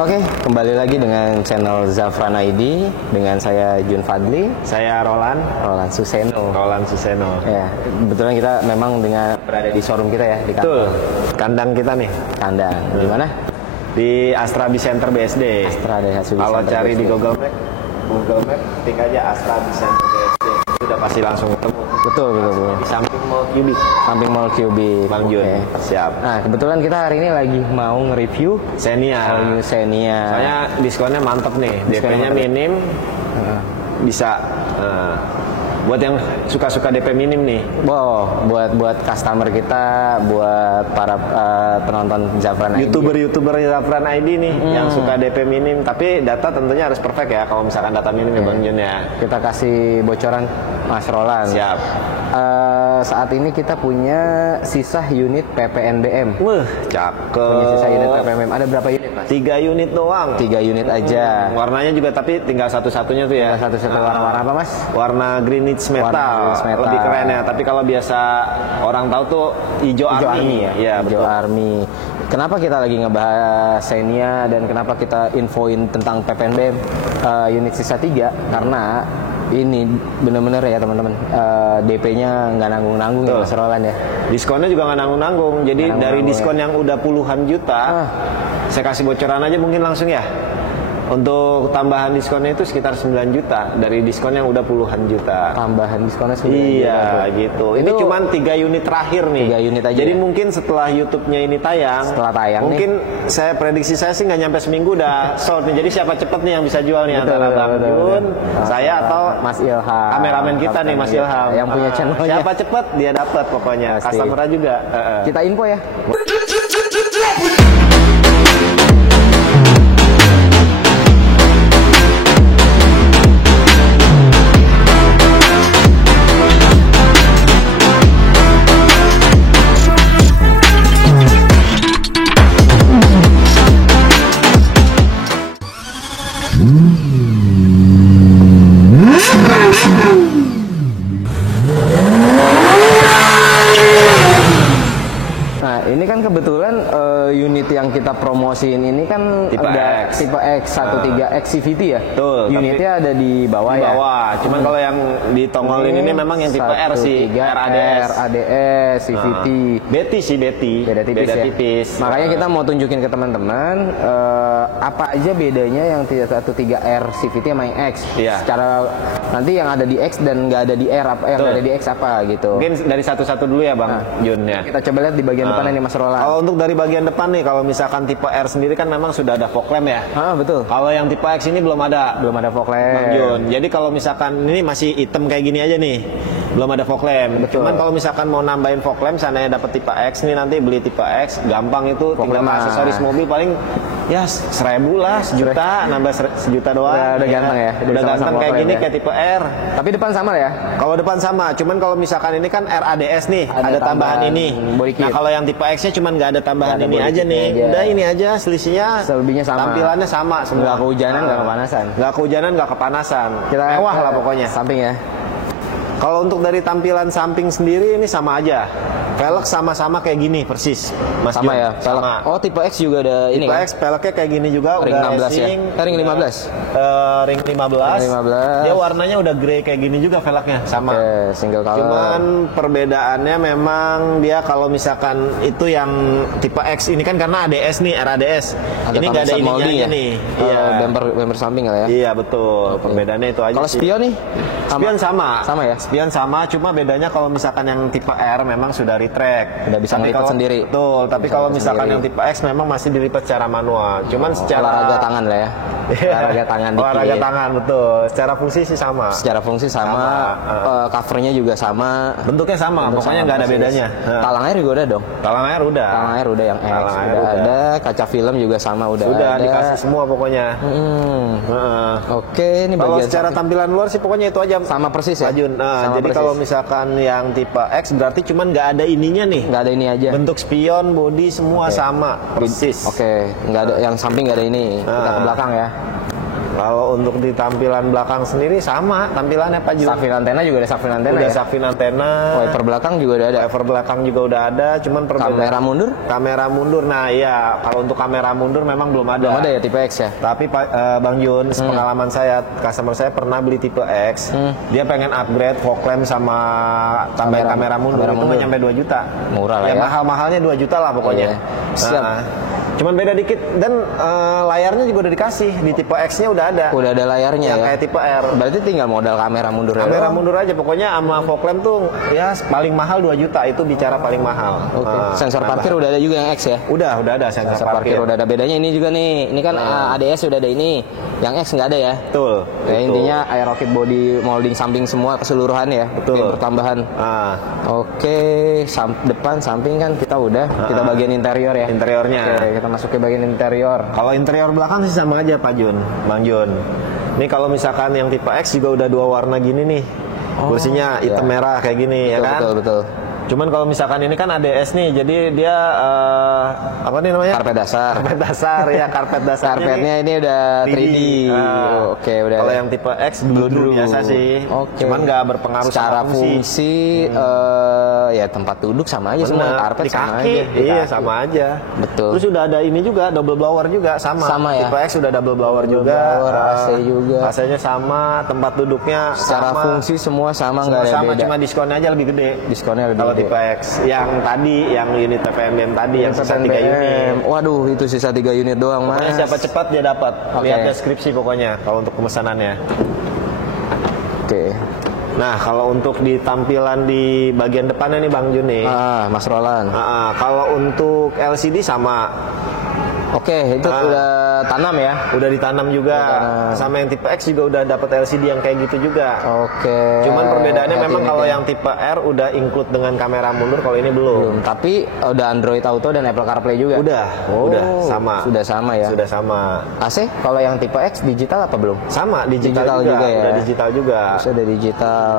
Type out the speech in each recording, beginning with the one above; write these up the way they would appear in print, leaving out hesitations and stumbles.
Oke, kembali lagi dengan channel Zafran ID dengan saya Jun Fadli, saya Roland Suseno. Ya, kebetulan kita memang berada di showroom kita ya di kantor. Betul. Kandang kita nih. Kandang. Di mana? Di Astra Bicenter BSD. Astra Bicenter. Kalau cari di Google Map, ketik aja Astra Bicenter BSD. Sudah pasti langsung ketemu. Betul. Di samping Mall Cubic. Samping Mall Cubic. Bang Jun. Okay. Siap. Nah, kebetulan kita hari ini lagi mau nge-review Xenia. Soalnya diskonnya mantep nih. DP-nya minim. Bisa. Buat yang suka-suka DP minim nih. Wow, buat customer kita, buat para penonton Zafran ID. YouTuber Zafran ID nih yang suka DP minim, tapi data tentunya harus perfect ya kalau misalkan data minim ya Bang Jun ya. Kita kasih bocoran Mas Roland. Siap. Saat ini kita punya sisa unit PPNBM. Cakep. Punya sisa unit PPNBM. Ada berapa unit, Mas? 3 unit doang. 3 unit aja. Warnanya juga tapi tinggal satu-satunya tuh ya. Satu-satu warna apa, Mas? Warna Greenwich Metal. Lebih keren ya. Tapi kalau biasa orang tahu tuh hijau army ya. Iya, hijau betul. army. Kenapa kita lagi ngebahas Xenia dan kenapa kita infoin tentang PPNBM unit sisa 3? Karena ini bener-bener ya teman-teman, DP-nya nggak nanggung-nanggung ya Mas Roland ya. Diskonnya juga nggak nanggung-nanggung. Jadi dari diskon yang udah puluhan juta, saya kasih bocoran aja mungkin langsung ya. Untuk tambahan diskonnya itu sekitar 9 juta dari diskon yang udah puluhan juta. Tambahan diskonnya 9 juta. Iya gitu. Ini cuma 3 unit terakhir nih. 3 unit aja. Jadi ya? Mungkin setelah YouTube-nya ini tayang. Setelah tayang mungkin nih. Saya prediksi saya sih nggak nyampe seminggu udah sold nih. Jadi siapa cepet nih yang bisa jual nih antara Bang Jun, saya atau Mas Ilham. Kameramen kita nih Mas Ilham. Yang punya channelnya. Siapa cepet dia dapat pokoknya. Customer juga. Kita info ya. Ini kan kebetulan unit yang kita promosiin ini kan tipe X 13X CVT ya. Betul. Unitnya ada di bawah ya. Di bawah. Cuman kalau yang ditongolin ini memang yang tipe R sih. RADS CVT. Beda tipis. Makanya kita mau tunjukin ke teman-teman apa aja bedanya yang 13R CVT sama yang X. Iya. Secara nanti yang ada di X dan nggak ada di R apa yang ada di X apa gitu. Mungkin dari satu-satu dulu ya Bang Jun ya. Kita coba lihat di bagian depan ini Mas Roland. Kalau untuk dari bagian depan nih, kalau misalkan tipe R sendiri kan memang sudah ada fog lamp ya. Betul. Kalau yang tipe X ini belum ada fog lamp. Bang Jun. Jadi kalau misalkan ini masih hitam kayak gini aja nih, belum ada fog lamp. Betul. Cuman kalau misalkan mau nambahin fog lamp, seandainya dapat tipe X nih nanti beli tipe X, gampang itu fog tinggal aksesoris mobil paling ya 1.000 lah, 1 juta, nambah 1 juta doang. Udah ganteng ya. Udah ganteng kayak gini kayak tipe R. Tapi depan sama ya? Kalau depan sama, cuman kalau misalkan ini kan RADS nih, ada tambahan ini. Nah kalau yang tipe X-nya cuman nggak ada tambahan ini aja nih. Udah ini aja selisihnya. Selebihnya sama. Tampilannya sama semua. Nggak kehujanan, nggak kepanasan. Nggak kehujanan, nggak kepanasan. Mewah lah pokoknya. Samping ya. Kalau untuk dari tampilan samping sendiri ini sama aja. Velg sama-sama kayak gini persis, Mas sama Jun. ya. Sama. Oh tipe X juga ada ini tipe kan? X velgnya kayak gini juga. Ring udah 16 racing, ya? Ring 15? Ring 15. 15. Dia warnanya udah grey kayak gini juga velgnya. Sama. Single color. Cuman perbedaannya memang dia kalau misalkan itu yang tipe X ini kan karena ADS nih, RADS. Ini nggak ada ininya aja nih. Iya. Bumper samping lah ya? Iya betul. Perbedaannya itu aja. Kalau spion nih? Spion sama. Sama ya? Spion sama, cuma bedanya kalau misalkan yang tipe R memang sudah retract. Udah bisa ngelipat sendiri. Betul, tapi kalau misalkan yang tipe X memang masih dilipat secara manual. Cuman secara olahraga tangan lah ya. Olahraga tangan dikit. Olahraga tangan betul. Secara fungsi sih sama. Secara fungsi sama. Covernya juga sama. Bentuknya sama. Pokoknya nggak ada bedanya. Talang air juga udah dong. Talang air udah. Talang air udah yang X. Udah ada. Kaca film juga sama udah ada. Dikasih semua pokoknya. Oke, ini kalau bagian secara tampilan luar sih pokoknya itu aja. Sama persis ya. Jadi kalau misalkan yang tipe X berarti cuman nggak ada ininya nih. Nggak ada ini aja. Bentuk spion, bodi semua sama persis. Nggak ada yang samping nggak ada ini. Kita ke belakang ya. Kalau untuk di tampilan belakang sendiri sama tampilannya Pak Jun. Sakfin antena juga ada sakfin antena Udah ya? sakfin antena. Wiper belakang juga udah ada? Wiper belakang juga udah ada, cuman perbedaan. Kamera mundur? Kamera mundur, nah iya. Kalau untuk kamera mundur memang belum ada. Belum ada ya tipe X ya? Tapi Bang Jun, pengalaman saya, customer saya pernah beli tipe X, dia pengen upgrade fog lamp sama tambahin kamera mundur, itu nggak nyampe 2 juta. Murah lah ya? Mahal-mahalnya 2 juta lah pokoknya. Siap. Cuman beda dikit, dan layarnya juga udah dikasih, di tipe X-nya udah ada. Udah ada layarnya yang ya? kayak tipe R. Berarti tinggal modal kamera mundur ya? Kamera mundur aja, pokoknya sama fog lamp tuh ya paling mahal 2 juta, itu bicara paling mahal. Oke. Sensor parkir udah ada juga yang X ya? Udah ada sensor parkir. Udah ada. Bedanya ini juga nih. Ini kan ADS udah ada ini. Yang X nggak ada ya? Betul. Ya, intinya aeroKit body molding samping semua keseluruhan ya? Betul. Yang pertambahan. Oke. Depan, samping kan kita udah. Kita bagian interior ya? Interiornya. Oke, kita masuk ke bagian interior. Kalau interior belakang sih sama aja Pak Jun, Bang Jun. Ini kalau misalkan yang tipe X juga udah 2 warna gini nih. Kursinya hitam merah kayak gini, ya kan? Betul. Cuman kalau misalkan ini kan ADS nih, jadi dia apa nih namanya? Karpet dasar. Karpet dasar ya, karpet dasarnya. Karpetnya ini udah 3D. Oke, udah. Kalau yang tipe X blue biasa sih. Oke. Cuman nggak berpengaruh secara sama fungsi. Ya tempat duduk sama aja. Semua karpet di sama kaki, aja. Iya sama aja. Betul. Terus udah ada ini juga, double blower juga sama. Ya. Tipe X udah double blower juga. AC juga. AC-nya sama, tempat duduknya secara sama. fungsi semua sama, nggak ada sama, beda. cuma diskonnya aja lebih gede. Diskonnya lebih kalau gede. Tipe X yang tadi, yang unit PPNBM tadi, yang sisa 3 unit. Waduh, itu sisa 3 unit doang, Mas. Pokoknya siapa cepat dia dapat. Oke. Lihat deskripsi pokoknya kalau untuk pemesanannya. Oke. Nah, kalau untuk di tampilan di bagian depannya nih Bang Juni. Mas Roland. Kalau untuk LCD sama. Oke, itu udah tanam ya? Udah ditanam juga. Sama yang tipe X juga udah dapat LCD yang kayak gitu juga. Oke. Cuman perbedaannya memang kalau yang tipe R udah include dengan kamera mundur, kalau ini belum. Tapi udah Android Auto dan Apple CarPlay juga? Udah sama. Sudah sama ya? Sudah sama. AC kalau yang tipe X digital apa belum? Sama, digital juga ya? Udah digital juga. Sudah digital.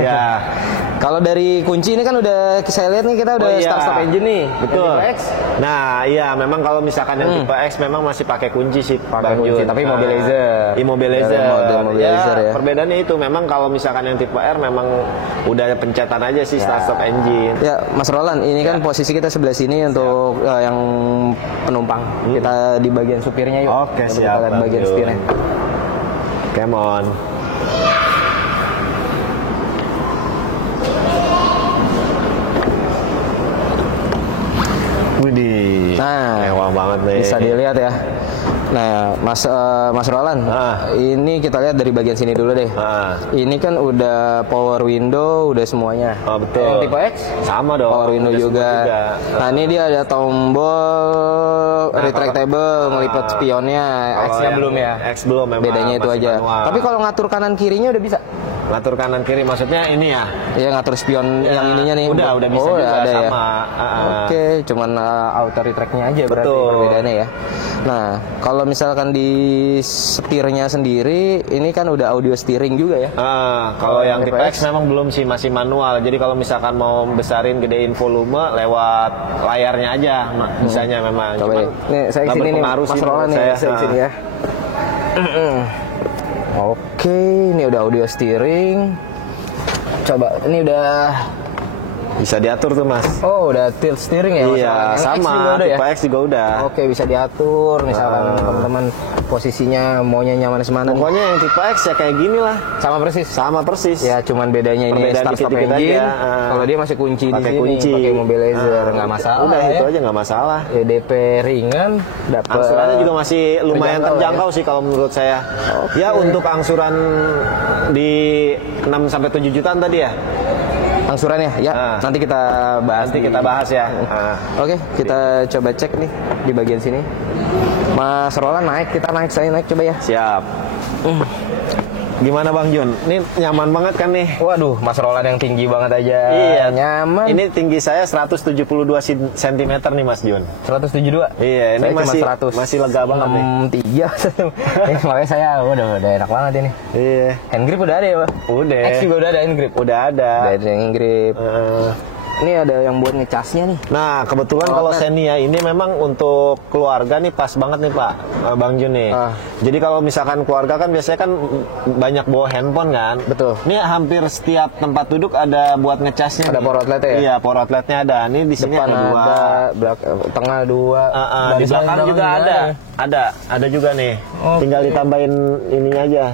Ya. Kalau dari kunci ini kan udah saya lihat nih, kita udah start engine nih. Betul. Tipe X. Nah, iya memang kalau misalkan yang tipe X memang masih pakai kunci sih, pakai kunci, tapi mobilizer. Mobilizer. Mobilizer ya. Perbedaannya itu memang kalau misalkan yang tipe R memang udah pencetan aja sih start stop engine. Ya, Mas Roland, ini kan posisi kita sebelah sini untuk yang penumpang. Kita di bagian supirnya yuk. Oke, siap. Kita lihat bagian setirnya. Come on. Widih, mewah banget nih. Bisa dilihat ya. Nah, Mas Roland, ini kita lihat dari bagian sini dulu deh. Ini kan udah power window, udah semuanya. Oh, betul. Yang tipe X sama dong. Power window juga. Nah, ini dia ada tombol retractable, ngelipet spionnya. X-nya belum ya? X belum memang. Bedanya itu aja. Manual. Tapi kalau ngatur kanan kirinya udah bisa. Ngatur kanan kiri maksudnya ini ya? Iya, ngatur spion yang ininya nih. Udah bisa juga ada sama. Ya? Oke, cuman auto retract-nya aja berarti perbedaannya ya. Nah, kalau misalkan di setirnya sendiri, ini kan udah audio steering juga ya? Kalau yang tipe X memang belum sih, masih manual. Jadi kalau misalkan mau besarin, gedein volume lewat layarnya aja, bisanya memang. Coba cuman nih, saya kesini nih, Mas Roland nih, saya kesini ya. Oke, ini udah audio steering. Coba, ini udah bisa diatur tuh Mas. Oh, udah tilt steering ya? Iya, sama. Tipe X juga udah. Oke, bisa diatur. Misalkan teman-teman posisinya maunya nyaman semana. Pokoknya yang tipe X ya kayak gini lah. Sama persis. Sama persis. Ya, cuman bedanya ini start stop engine. Kalau dia masih kunci di sini, pakai mobilizer, nggak masalah. Udah itu aja nggak masalah. Ya, DP ringan, dapat. Angsurannya juga masih lumayan terjangkau sih kalau menurut saya. Ya, untuk angsuran di 6 sampai 7 jutaan tadi ya. Angsurannya ya, nanti kita bahas. Ya. Oke, kita coba cek nih di bagian sini. Mas Roland naik, saya naik coba ya. Siap. Gimana Bang Jun? Ini nyaman banget kan nih? Waduh, Mas Roland yang tinggi banget aja. Iya, nyaman. Ini tinggi saya 172 cm nih Mas Jun. 172? Iya, ini saya masih lega banget nih. 3. Makanya saya udah enak banget ini. Iya. Hand grip udah ada ya, Pak? Udah. X juga udah ada hand grip. Udah ada. Udah ada hand grip. Ini ada yang buat ngecasnya nih. Nah, kebetulan kalau Xenia ini memang untuk keluarga nih pas banget nih Pak, Bang Jun nih. Jadi kalau misalkan keluarga kan biasanya kan banyak bawa handphone kan. Betul. Ini hampir setiap tempat duduk ada buat ngecasnya. Ada power outlet ya? Iya, power outletnya ada. Ini di sini Depan ada 2. tengah 2. Di belakang juga ada. Ada juga nih. Tinggal ditambahin ininya aja.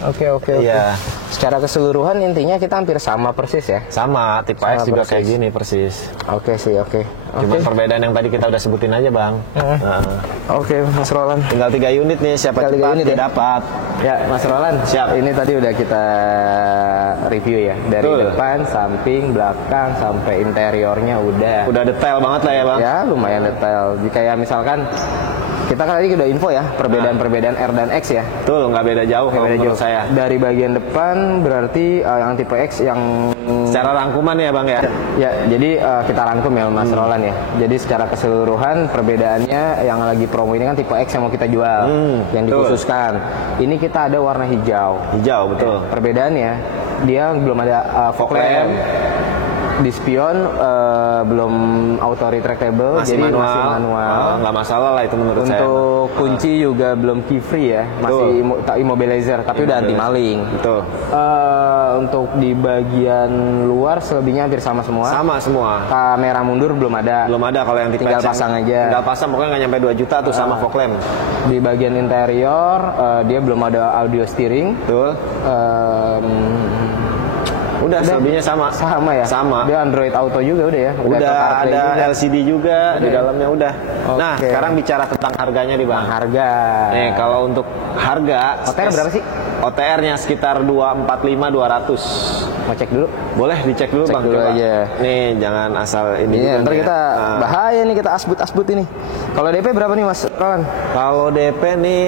Oke. Iya. Secara keseluruhan intinya kita hampir sama persis ya. Sama, tipe X juga kayak gini persis. Oke. Cuma perbedaan yang tadi kita udah sebutin aja Bang. Oke, Mas Roland. Tinggal 3 unit nih, siapa Tinggal 3 cepat unit dia ya? dapat. Ya, Mas Roland. Siap. Ini tadi udah kita review ya. Dari Betul. depan, samping, belakang, sampai interiornya udah. Udah detail banget lah ya Bang. Ya, lumayan detail. Kayak misalkan kita kan tadi udah info ya, perbedaan-perbedaan R dan X ya. Betul, nggak beda jauh kalau menurut saya. Dari bagian depan berarti yang tipe X yang Secara rangkuman ya Bang ya. ya, jadi kita rangkum ya Mas Roland ya. Jadi secara keseluruhan perbedaannya yang lagi promo ini kan tipe X yang mau kita jual, yang dikhususkan. Ini kita ada warna hijau. Hijau, betul. Perbedaannya dia belum ada fog lamp. Di spion belum auto retractable, Masih jadi manual. masih manual. Nggak masalah lah itu menurut saya. Untuk kunci juga belum key free ya, masih immobilizer, tapi udah anti maling. Betul. Untuk di bagian luar selebihnya hampir sama semua. Sama semua. Kamera mundur belum ada. Belum ada kalau yang tipe Tinggal X yang- pasang aja. Tinggal pasang, pokoknya nggak nyampe 2 juta tuh sama fog lamp. Di bagian interior dia belum ada audio steering. Betul. Udah, selebihnya sama. Sama ya. Sama. Dia Android Auto juga udah ya. Udah CarPlay ada juga. LCD juga di dalamnya udah. Nah, Oke. sekarang bicara tentang harganya nih Bang. Harga. Nih, kalau untuk harga OTR berapa sih? OTR-nya sekitar 245-200. Mau cek dulu. Boleh dicek dulu Cek Bang, dulu coba. aja. Nih, jangan asal ini. Ini juga ntar nih kita ya. bahaya nih, kita asbut ini. Kalau DP berapa nih Mas Roland? Kalau DP nih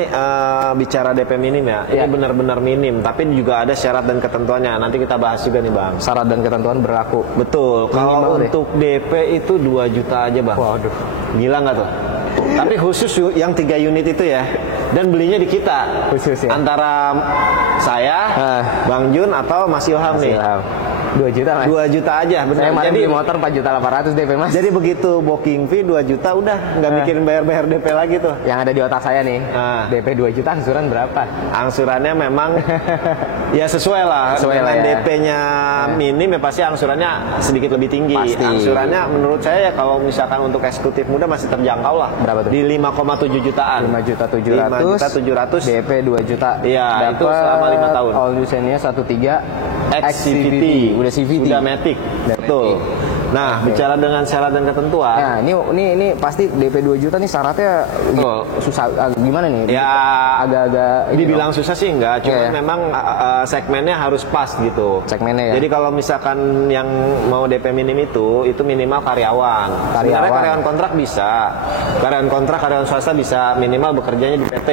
bicara DP minim ya, Iya. ini benar-benar minim, tapi juga ada syarat dan ketentuannya. Nanti kita bahas juga nih Bang. Syarat dan ketentuan berlaku. Betul. Kalau Minimal deh. untuk DP itu 2 juta aja Bang. Waduh. Gila nggak tuh? Tapi khusus yang 3 unit itu ya. Dan belinya di kita. Khusus ya? Antara saya, Bang Jun atau Mas Ilham nih. 2 juta Mas. 2 juta aja, Saya benar. kemarin Jadi beli motor 4.800.000 DP Mas. jadi begitu booking fee 2 juta udah nggak mikirin bayar-bayar DP lagi tuh. Yang ada di otak saya nih, DP 2 juta angsuran berapa? Angsurannya memang ya sesuai lah. Sesuai lah Dengan ya. DP-nya minim ya pasti angsurannya sedikit lebih tinggi. Pasti. Angsurannya menurut saya ya kalau misalkan untuk eksekutif muda masih terjangkau lah. Berapa tuh? Di 5,7 jutaan. 5.700.000. 5.700.000. DP 2 juta. Iya, itu selama 5 tahun. All new Xenia 13 XCVT. Udah CVT. Sudah Matic. Betul. Nah, bicara dengan syarat dan ketentuan. Nah, ini pasti DP 2 juta nih syaratnya Betul. susah gimana nih? Ya, agak-agak dibilang susah sih enggak, cuma Iya. memang segmennya harus pas gitu. Segmennya ya. Jadi kalau misalkan yang mau DP minim itu minimal karyawan. Sebenarnya karyawan kontrak bisa, karyawan swasta bisa, minimal bekerjanya di PT,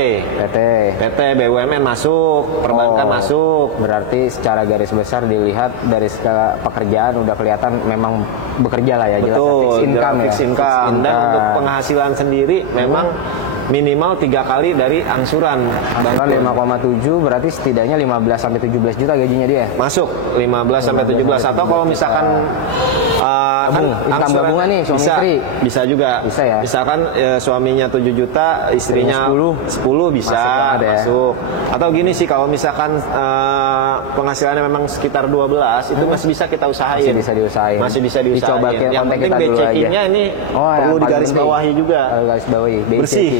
BUMN masuk, perbankan masuk. Berarti secara garis besar dilihat dari skala pekerjaan udah kelihatan memang bekerja lah ya, jelas Betul, fixed income ya. fixed income. Dan untuk penghasilan sendiri memang minimal 3 kali dari angsuran. Angsuran 5,7 berarti setidaknya 15 sampai 17 juta gajinya dia. Masuk 15 sampai 17 atau kalau misalkan income gabungan nih suami bisa, istri. Bisa juga. Bisa ya? Misalkan suaminya 7 juta, istrinya 10 bisa Masuk banget ya. masuk. Atau gini sih kalau misalkan penghasilannya memang sekitar 12 itu masih bisa kita usahain. Masih bisa diusahain. Masih bisa diusahain. Dicoba Yang kontak penting kita dulu aja. B-checking-nya ini perlu yang paling digarisbawahi penting. juga. Garis bawahi. Bersih.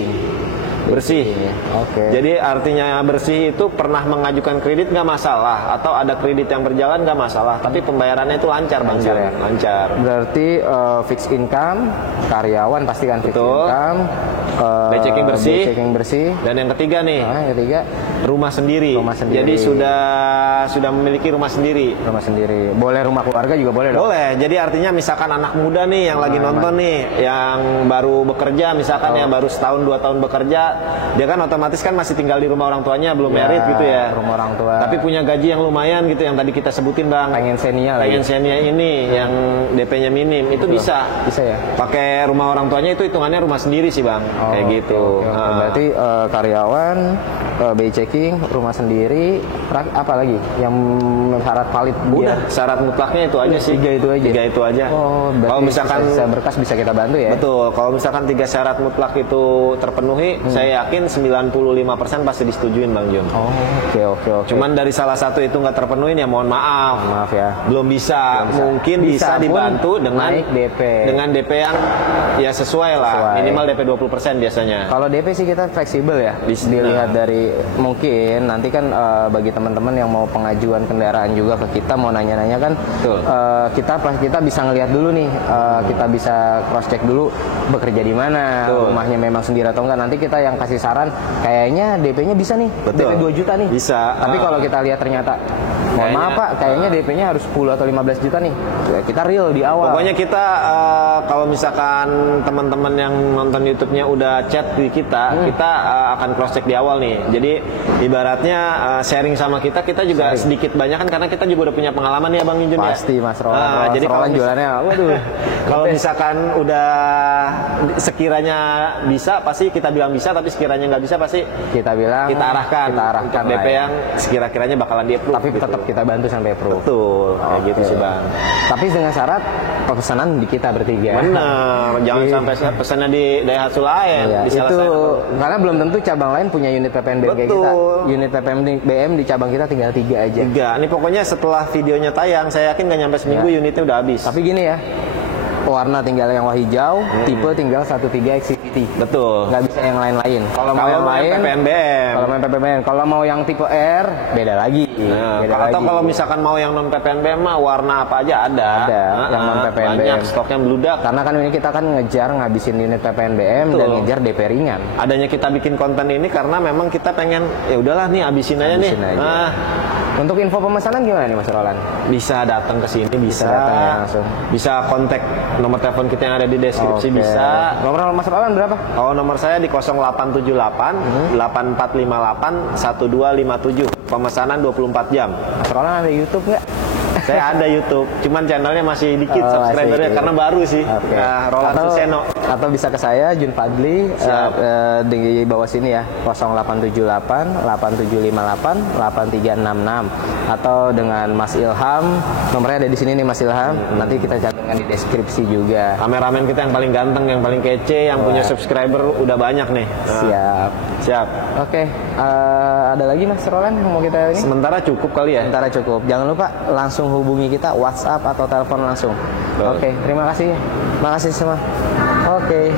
Bersih. Oke. Jadi artinya bersih itu pernah mengajukan kredit nggak masalah, atau ada kredit yang berjalan nggak masalah, tapi pembayarannya itu lancar Bang Jun. ya. Lancar. Berarti fixed income, karyawan pasti kan fixed Betul. income, B-checking bersih. B-checking bersih. Dan yang ketiga nih, Nah, yang ketiga rumah sendiri. Rumah sendiri. Jadi sudah memiliki rumah sendiri. rumah sendiri. Boleh rumah keluarga juga boleh dong. Boleh. Jadi artinya misalkan anak muda nih yang lagi nonton nih, yang baru bekerja misalkan ya baru setahun 2 tahun bekerja, dia kan otomatis kan masih tinggal di rumah orang tuanya, belum married gitu ya. Rumah orang tua. Tapi punya gaji yang lumayan gitu, yang tadi kita sebutin Bang. pengen Xenia lagi. Pengen Xenia ini yang DP-nya minim, itu bisa. Bisa ya. Pakai rumah orang tuanya itu hitungannya rumah sendiri sih Bang. kayak gitu. Oke. Berarti karyawan, BI checking, rumah sendiri, apa lagi yang syarat valid? Udah, syarat mutlaknya itu aja sih. Tiga itu aja. Oh, kalau misalkan sisa berkas bisa kita bantu ya? Betul. Kalau misalkan 3 syarat mutlak itu terpenuhi, saya yakin 95% pasti disetujuin, Bang Jun. Oh, oke. Cuman dari salah satu itu nggak terpenuhi ya mohon maaf. Maaf ya. Belum bisa. Mungkin bisa dibantu dengan DP. Dengan DP yang ya sesuai lah. Minimal DP 20% biasanya. Kalau DP sih kita fleksibel ya. Dilihat dari mungkin nanti kan bagi teman-teman yang mau pengajuan kendaraan juga ke kita mau nanya-nanya kan, kita bisa ngelihat dulu nih, kita bisa cross check dulu bekerja di mana, rumahnya memang sendiri atau enggak. Nanti kita yang kasih saran, kayaknya DP-nya bisa nih, DP 2 juta nih. Bisa. Tapi kalau kita lihat ternyata, mohon maaf Pak, kayaknya DP-nya harus 10 atau 15 juta nih. Kita real di awal. Pokoknya kita kalau misalkan teman-teman yang nonton YouTube-nya udah chat di kita, kita akan cross check di awal nih. Jadi ibaratnya sharing sama kita juga sedikit banyak kan karena kita juga udah punya pengalaman ya Bang Yunjun ya. Pasti Mas Roland. Jadi kalau jualannya, waduh. Kalau misalkan udah sekiranya bisa, pasti kita bilang bisa. Tapi sekiranya nggak bisa, pasti kita arahkan untuk DP yang sekira-kiranya bakalan di-approve. Tapi tetap kita bantu sampai approve. Betul, kayak gitu sih Bang. Tapi dengan syarat pesanan di kita bertiga. Benar, jangan sampai pesannya di Daihatsu lain. Di salah satu. Karena belum tentu cabang lain punya unit PPNBM kayak kita. Unit PPNBM di cabang kita tinggal 3 aja. 3. Ini pokoknya setelah videonya tayang, saya yakin nggak nyampe seminggu unitnya udah habis. Tapi gini ya, warna tinggal yang hijau, tipe tinggal 13 XCVT. Betul. Nggak bisa yang lain-lain. Kalau mau yang lain, PPNBM. Kalau main PPNBM, kalau mau yang tipe R, beda lagi. Atau kalau misalkan mau yang non PPNBM mah warna apa aja ada. Yang non PPNBM. Banyak stoknya meludak. Karena kan ini kita kan ngejar ngabisin unit PPNBM dan ngejar DP ringan. Adanya kita bikin konten ini karena memang kita pengen ya udahlah nih habisin aja nih. Untuk info pemesanan gimana nih Mas Roland? Bisa datang ke sini, bisa datang ya langsung. Bisa kontak nomor telepon kita yang ada di deskripsi bisa. Nomor Mas Roland berapa? Oh, nomor saya di 0878 8458 1257. Pemesanan 24 jam. Mas Roland ada YouTube nggak? Saya ada YouTube, cuman channelnya masih dikit subscribernya karena baru sih. Roland Suseno. Atau bisa ke saya Jun Fadli di bawah sini ya 0878 8758 8366 atau dengan Mas Ilham, nomornya ada di sini nih Mas Ilham. Nanti kita cantumkan di deskripsi juga. Kameramen kita yang paling ganteng, yang paling kece, yang punya subscriber udah banyak nih. Siap. Oke, ada lagi Mas Roland yang mau kita ini? Sementara cukup kali ya. Sementara cukup. Jangan lupa langsung hubungi kita WhatsApp atau telepon langsung. Oke, terima kasih. Makasih semua. Oke.